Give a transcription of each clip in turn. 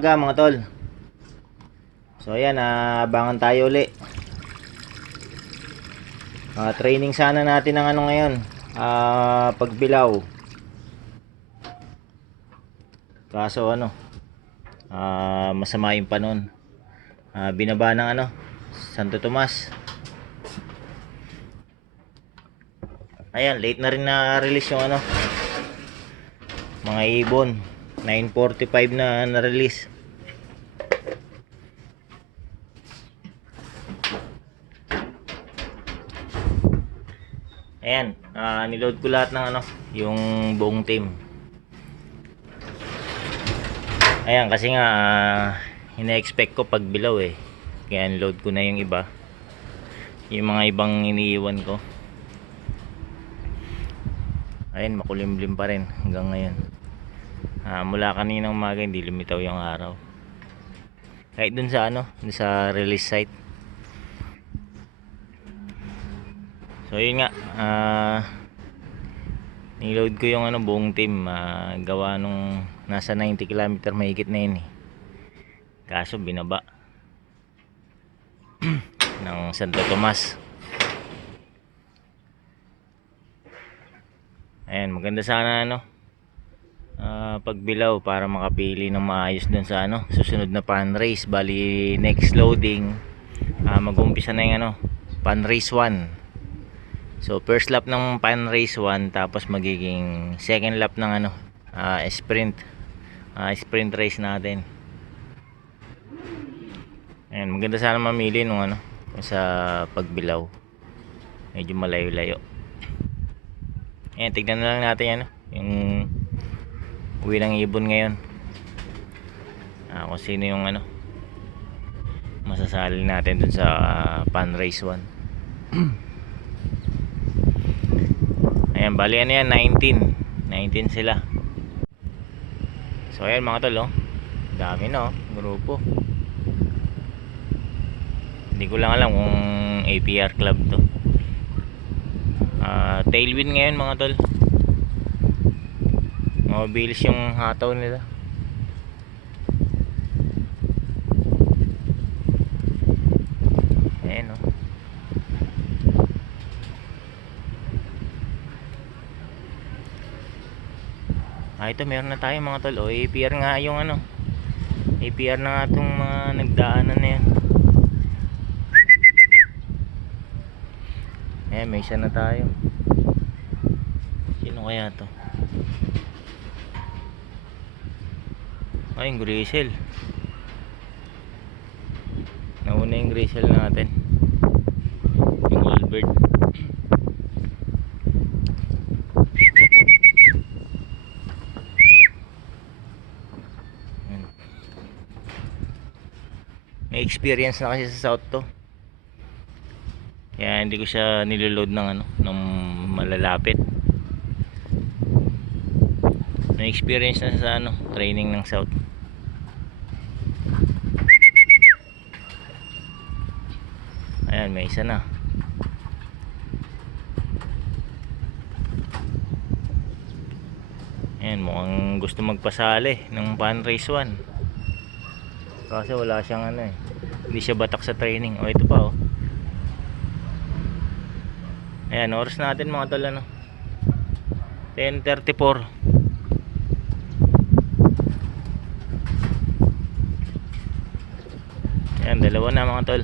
umaga mga tol. So ayan, abangan tayo uli. Training sana natin ng ano ngayon, pagbilaw. Kaso ano, masama yung panon. Binaba ng ano, Santo Tomas. Ayan, late na rin na-release yung ano, mga ibon. 9:45 na na-release. Ayan, niload ko lahat ng ano, yung buong team. Ayan, kasi nga ina-expect ko pag bilaw eh. Kaya niload ko na yung iba. Yung mga ibang iniiwan ko. Ayan, makulimlim pa rin hanggang ngayon. Mula kaninang umaga hindi lumitaw yung araw. Kahit dun sa ano, dun sa release site. So yun nga, niload ko yung ano, buong team. Gawa nung nasa 90 km mahigit na yun eh. Kaso binaba ng Santo Tomas. Ayan, maganda sana ano, pagbilaw para makapili ng maayos dun sa ano, susunod na pan race. Bali next loading, mag-umpisa na yung ano, pan race 1. So first lap ng pan race 1, tapos magiging second lap ng ano, sprint race natin. Ayan, maganda sana mamili nung ano, sa pagbilaw. Medyo malayo-layo. Ayan, tignan na lang natin ano, yung uwi ng ibon ngayon. Kung sino yung ano, masasali natin dun sa pan race 1. Ayan, bali ano yan, 19 sila. So ayan mga tol, oh, dami na, oh, grupo. Hindi ko lang alam kung APR club to. Tailwind ngayon mga tol. Mabilis yung hataw nila. Ayan, oh. Ito meron na tayo mga tol, oh. APR nga yung ano, APR na nga itong mga nagdaanan na yan. Ayan, may isa na tayo. Sino kaya to? Ay, yung Grisel. Nauna yung Grisel natin. Yung Albert. May experience na kasi sa South to. Kaya hindi ko siya niloload ng ano, ng malalapit. May experience na sa ano, training ng South. Ayan, may isa na. Ayan, mukhang gusto magpasali ng pan race 1. Kasi wala siyang ano eh, hindi siya batak sa training. Ito pa, oh. Ayan, oras natin mga tol, ano, 10:34. Ayan, dalawa na mga tol.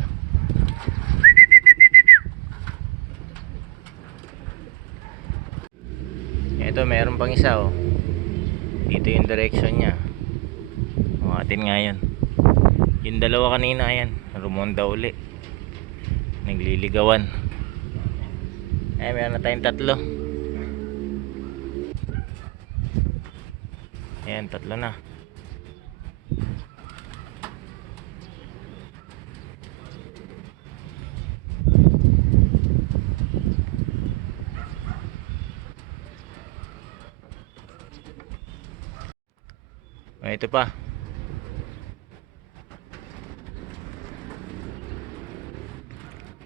Ito, meron pang isa, oh. Dito yung direction niya. Atin nga yun. Yung dalawa kanina, ayan, rumonda uli. Nagliligawan. Ayan, meron na tayong tatlo. Ayan, tatlo na. Ito pa.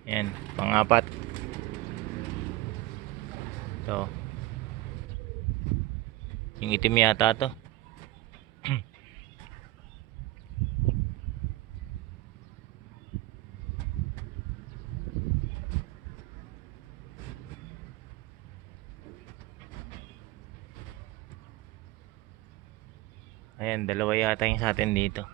Ayan, pang-apat. Ito. Yung itim yata to. Ayan, dalawa yata yung sa atin dito.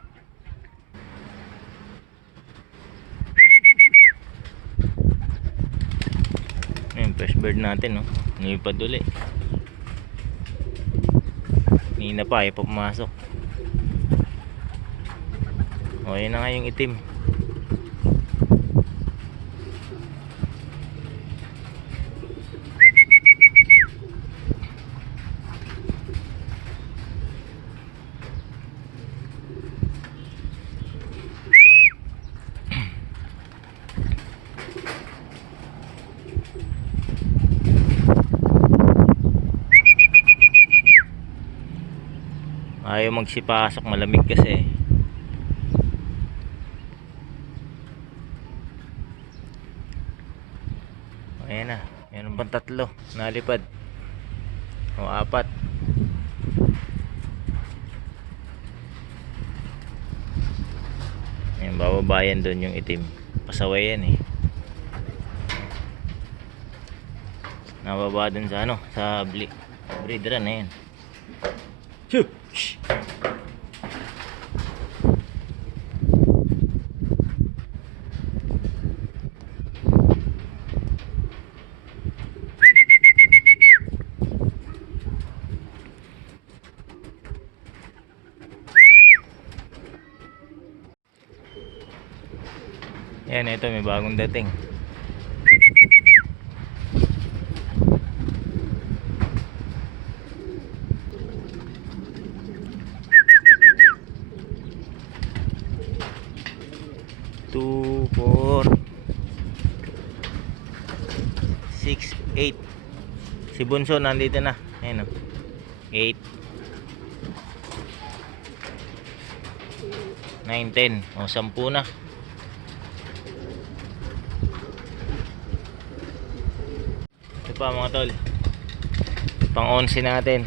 Ayan, first bird natin, no? Nilipad ulit. Nina pa, ayaw pa pumasok. O, ayan na nga yung itim. Ayaw magsipasok, malamig kasi. Ayan na, meron pang tatlo nalipad o apat. Ayan, bababayan doon yung itim, pasaway yan eh. Nababa doon sa ano, sa breeder na yan. Shoo! Shh! Yan, ito may bagong dating. Two, 4, 6, 8. Si Bunso nandito na. Ayan o. 8, 9, 10. O, 10 na. Ito pa mga tol. Pang 11 natin.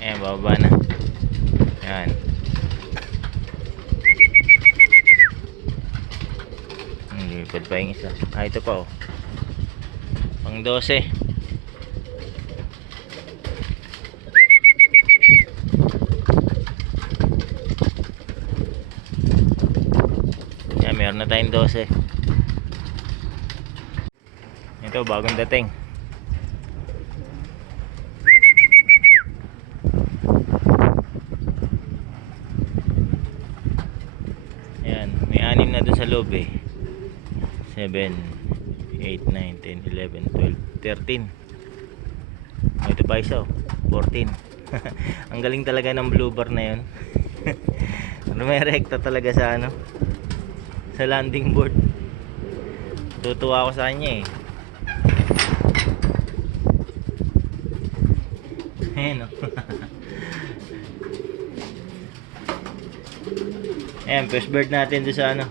Ayan, bababa na. Ayan. Lipad pa yung isa. Ah, ito pa oh. Pang 12. Ayan, meron na tayong 12. Ito, bagong dating. Ayan, may 6 na dun sa loob eh. 7, 8, 9, 10, 11, 12, 13. Ito pa isa, 14. Ang galing talaga ng blue bar na yun. Rumerekta talaga sa ano, sa landing board. Tutuwa ako sa kanya eh. Ayan o. Ayan, first bird natin doon sa ano,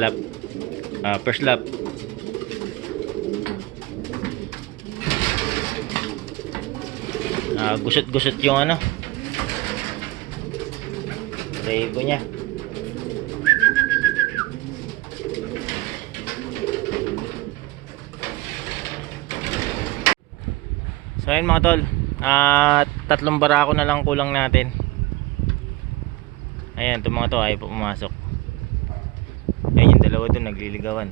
lap, first lap. Gusot-gusot yung ano, rebo niya. So ayun mga tol, tatlong barako na lang kulang natin. Ayan, itong mga to ayaw pa pumasok. Ayan yung dalawa doon nagliligawan.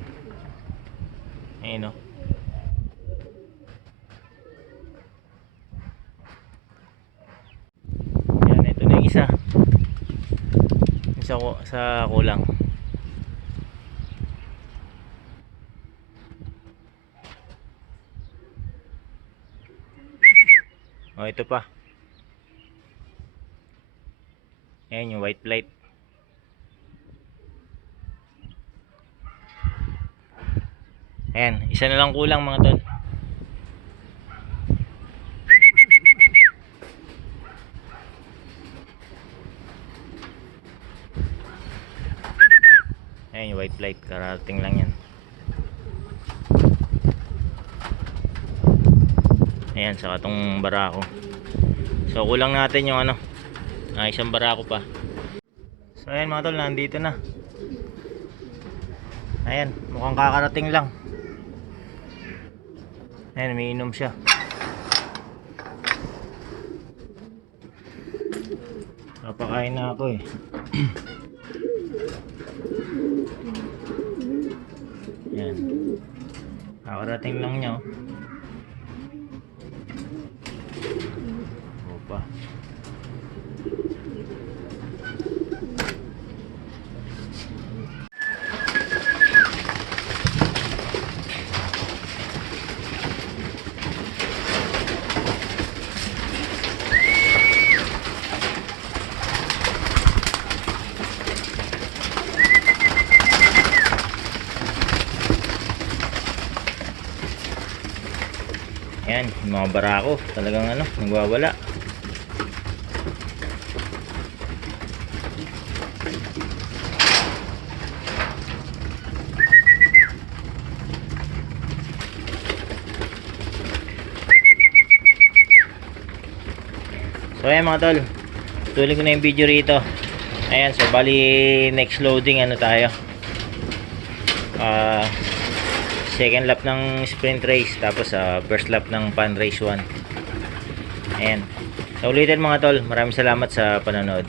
Ayan o. Ayan, ito na yung isa. Isa ko sa kulang. O, ito pa. Ayan yung white plate. Ayan, isa na lang kulang mga tol. Ayan yung white plate, karating lang yan. Ayan, saka itong barako. So kulang natin yung ano, isang barako pa. So ayan mga tol, nandito na. Ayan, mukhang kakarating lang. Ayan, umiinom siya. Papakain na ako eh. Yan. Kakarating lang niya oh. Opa. Yan, yung mga barako talagang ano, nagwawala. So ayan mga tol, tuloy ko na yung video rito. Ayan, so bali next loading ano tayo, second lap ng sprint race, tapos first lap ng pan race 1. Ayan, so ulitin mga tol, maraming salamat sa panonood.